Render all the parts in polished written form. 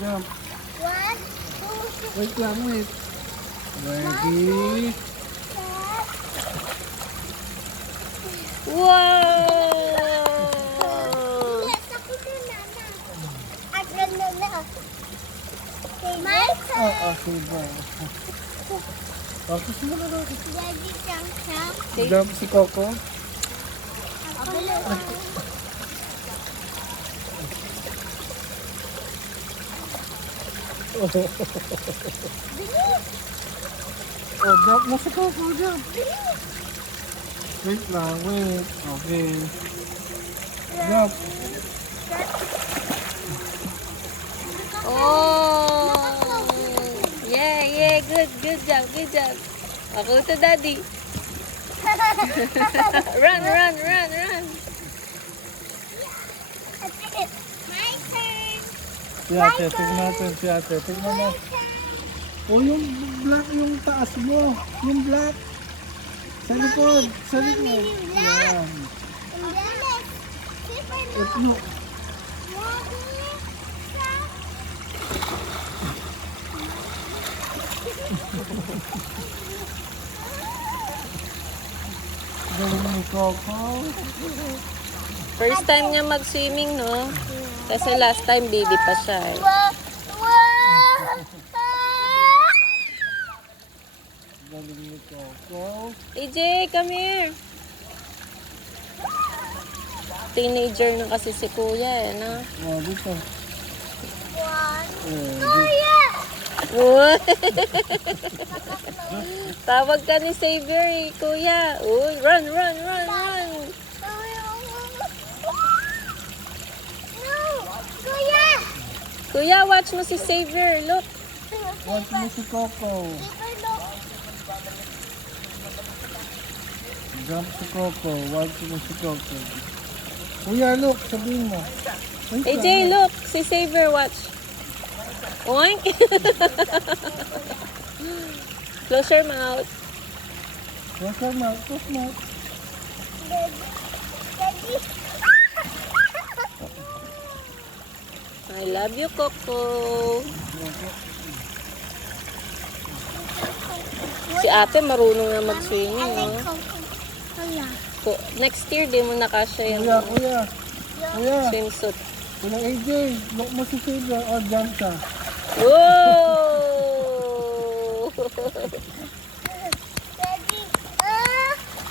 Jump. 1, 2, 3, Wait lang, wait. Ready? Wow! Yes, ako na na. At ganda na. My turn. Silver. Tapos mo na lang. Daddy, jump. Jump si Coco. Ako na. Bilis. Jump na si Coco, jump. Bilis. Wait lang, wait. Okay. Jump. Oh! Yeah, good job. Ako to daddy. Run. My turn. Si ate, tignan natin si ate. Tignan mo. Oh, yung black yung taas mo. Yung black. Sa likod. Sa likod. Yan. Bilis. Super Ito mo. Galing ni Coco. First time niya mag-swimming, no? Kasi last time baby pa siya. Eh. Galing ni Coco. AJ, come here. Teenager na kasi si kuya, eh, no? Oh, dito. Uy! Tawag ka ni Xavier, eh, kuya. Uy, run. Kuya, watch mo si Xavier. Look. Watch mo si Coco. Jump si Coco. Watch mo si Coco. Kuya, look. Sabihin mo. Wait AJ, lang. look. Si Xavier, watch. Oink. Close your mouth. Close your mouth. Close mouth. I love you, Coco. Si ate marunong na mag-swimming, no? Next year, di mo na kasya yung Kuya. swimsuit. Kuya AJ, look mo si Silver or jump ka. Whoa!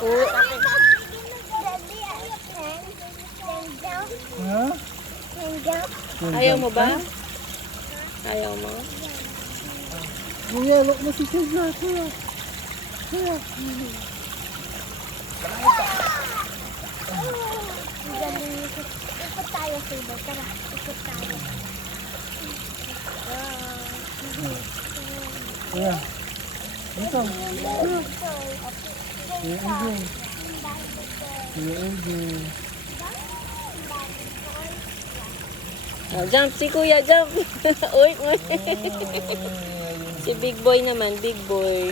Oh, Ha? ayaw mo ba? Ayaw mo? Kuya, look mo si Silver. Kuya. Ikot tayo, Silver. Tara, ikot tayo. Kuya. Dito. Kuya AJ. Kuya AJ. Oh, jump si kuya, jump. Uy. Si big boy naman, big boy.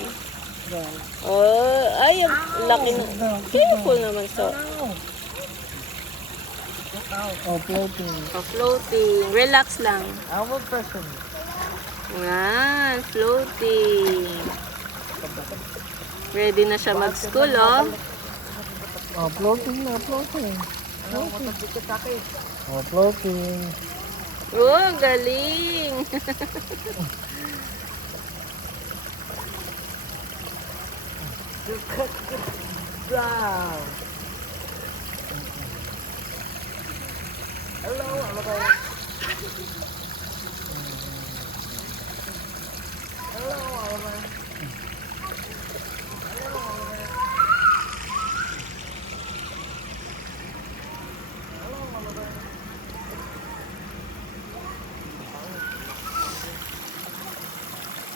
Oh, ay, laki na. Careful naman so. Oh, floating. Oh, floating. Relax lang. Our person. Yan, floating. Ready na siya mag-school, oh. Oh, floating na, floating. Oh, floating. Oh, galing. Wow. Hello, ano kayo? Hello.